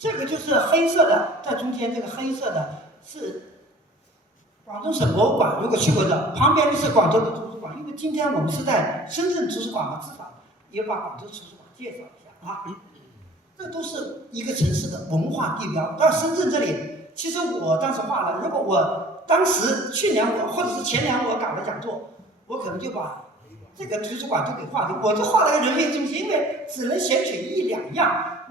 这个就是黑色的，在中间这个黑色的是广东省博物馆，如果去过的，旁边就是广州的图书馆。因为今天我们是在深圳图书馆嘛，至少也把广州图书馆介绍一下啊。这都是一个城市的文化地标。到深圳这里，其实我当时画了，如果我当时去年我或者是前年我搞了讲座，我可能就把这个图书馆就给画的，我就画了个人民中心，因为只能选取一两样，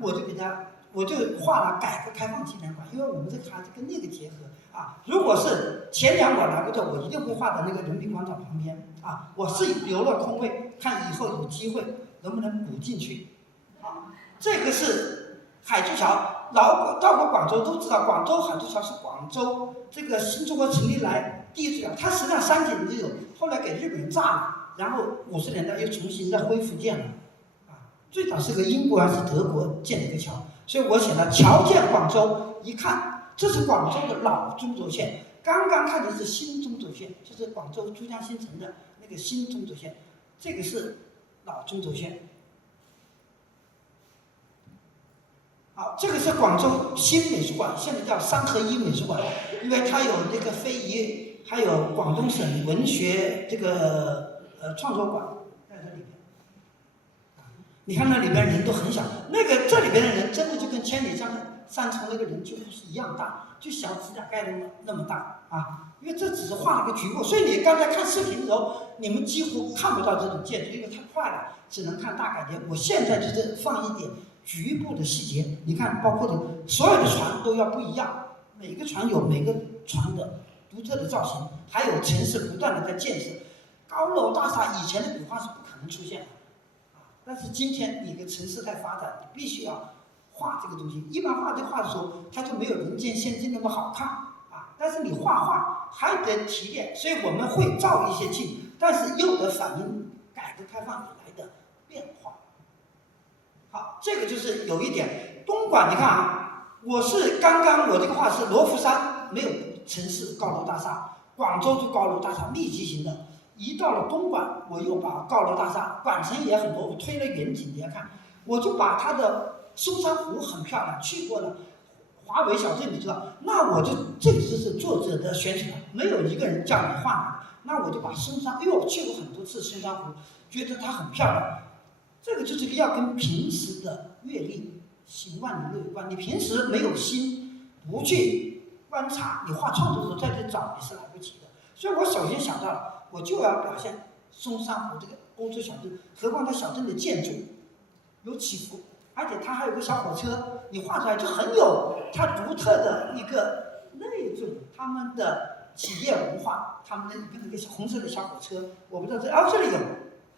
我就画了改革开放纪念馆，因为我们这个孩子跟那个结合啊。如果是前年我来过这，我一定会画在那个人民广场旁边啊。我是留了空位，看以后有机会能不能补进去。啊，这个是海珠桥，到过广州都知道，广州海珠桥是广州这个新中国成立来第一座桥，它实际上3几年就有，后来给日本人炸了，然后50年代又重新再恢复建了。最早是个英国还是德国建的一个桥，所以我写了桥建广州。一看，这是广州的老中轴线，刚刚看的是新中轴线，就是广州珠江新城的那个新中轴线，这个是老中轴线。好，这个是广州新美术馆，现在叫3合1美术馆，因为它有那个非遗，还有广东省文学这个创作馆在这里面。你看那里边人都很小，这里边的人真的就跟千里山从那个人几乎是一样大，就小指甲盖那么大啊！因为这只是画了个局部，所以你刚才看视频的时候，你们几乎看不到这种建筑，因为太快了，只能看大感觉。我现在就是放一点局部的细节，你看，包括所有的船都要不一样，每个船有每个船的独特的造型，还有城市不断的在建设，高楼大厦以前的古画是不可能出现的。但是今天你的城市在发展，你必须要画这个东西。一般画这画的时候，它就没有人间仙境那么好看啊。但是你画画还得提炼，所以我们会照一些镜，但是又得反映改革开放以来的变化。好，这个就是有一点。东莞，你看啊，我这个画是罗浮山没有城市高楼大厦，广州就高楼大厦密集型的。一到了东莞，我又把高楼大厦，莞城也很多，我推了远景给大家看，我就把它的松山湖很漂亮，去过了华为小镇你知道，那我就这个就是作者的宣传，没有一个人叫你画哪，那我就把松山，因为我去过很多次松山湖，觉得它很漂亮，这个就是要跟平时的阅历行万里路有关，你平时没有心，不去观察，你画创作的时候再去找你是来不及的，所以我首先想到了。我就要表现松山湖这个欧洲小镇，何况它小镇的建筑有起伏，而且它还有个小火车，你画出来就很有它独特的一个那种他们的企业文化，他们的一个红色的小火车，我不知道这里有，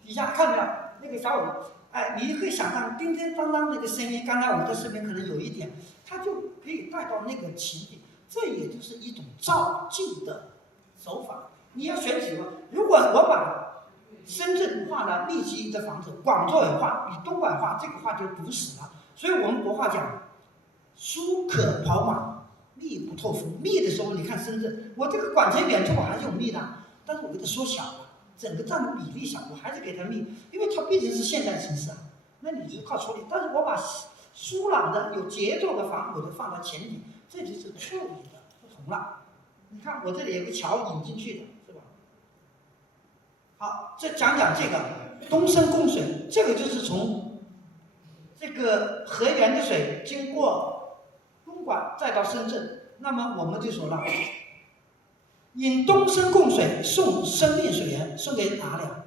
底下看到没有那个小火，哎，你可以想象叮叮当当那个声音，刚才我们的视频可能有一点，它就可以带到那个情景，这也就是一种照镜的手法。你要选几个？如果我把深圳画了密集的房子，广州也画，你东莞画，这个画就堵死了。所以我们国画讲，疏可跑马，密不透风。密的时候，你看深圳，我这个莞城远处我还是有密的，但是我给它缩小了，整个占的比例小，我还是给它密，因为它毕竟是现代城市啊。那你就靠处理。但是我把疏朗的、有节奏的房，我就放到前景，这就是处理的不同了。你看我这里有个桥引进去的。好，再讲讲这个东深供水，这个就是从这个河源的水经过东莞再到深圳，那么我们就说了，引东深供水，送生命水源，送给哪里啊？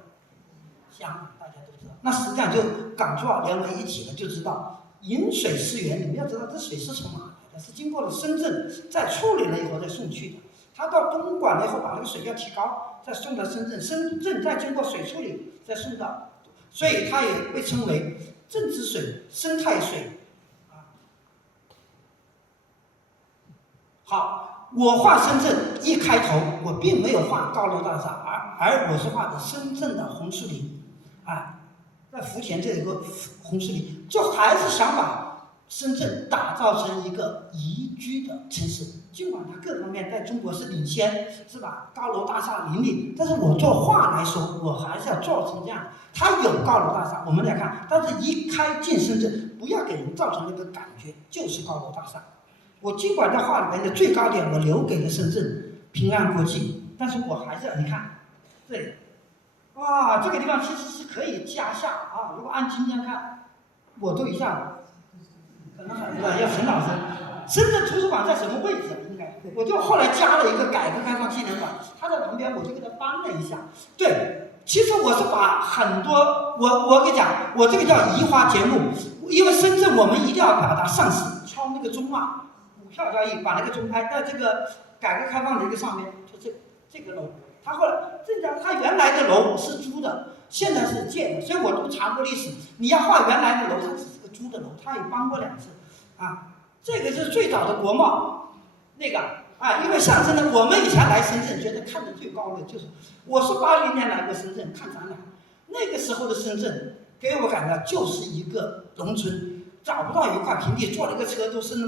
香港，大家都知道。那实际上就港珠澳连为一体了，就知道引水思源。你们要知道，这水是从哪来的？是经过了深圳，再处理了以后再送去的。它到东莞了以后，把那个水要提高，再送到深圳，深圳再经过水处理，再送到，所以它也被称为政治水、生态水。好，我画深圳一开头，我并没有画高楼大厦，而我是画的深圳的红树林，在福田这有个红树林，就还是想把深圳打造成一个宜居的城市。尽管它各方面在中国是领先，是吧？高楼大厦林立，但是我做画来说，我还是要做成这样。它有高楼大厦，我们来看，但是一开进深圳，不要给人造成那个感觉就是高楼大厦。我尽管在画里面的最高点我留给了深圳平安国际，但是我还是你看这里，哇，这个地方其实是可以加下啊。如果按今天看，我都一下可能很多要陈老师，深圳图书馆在什么位置？应该我就后来加了一个改革开放纪念馆，它在旁边，我就给它搬了一下。对，其实我是把很多我跟你讲，我这个叫移花节目，因为深圳我们一定要表达上市敲那个钟啊。股票交易把那个钟拍在这个改革开放的一个上面，就这个楼，他后来他原来的楼是租的，现在是建的，所以我都查过历史。你要画原来的楼，它只是个租的楼，他也搬过2次啊。这个是最早的国贸，那个啊，因为象征了我们以前来深圳觉得看的最高的就是，我是80年来过深圳看展览，那个时候的深圳给我感觉就是一个农村，找不到一块平地，坐了个车都是那么。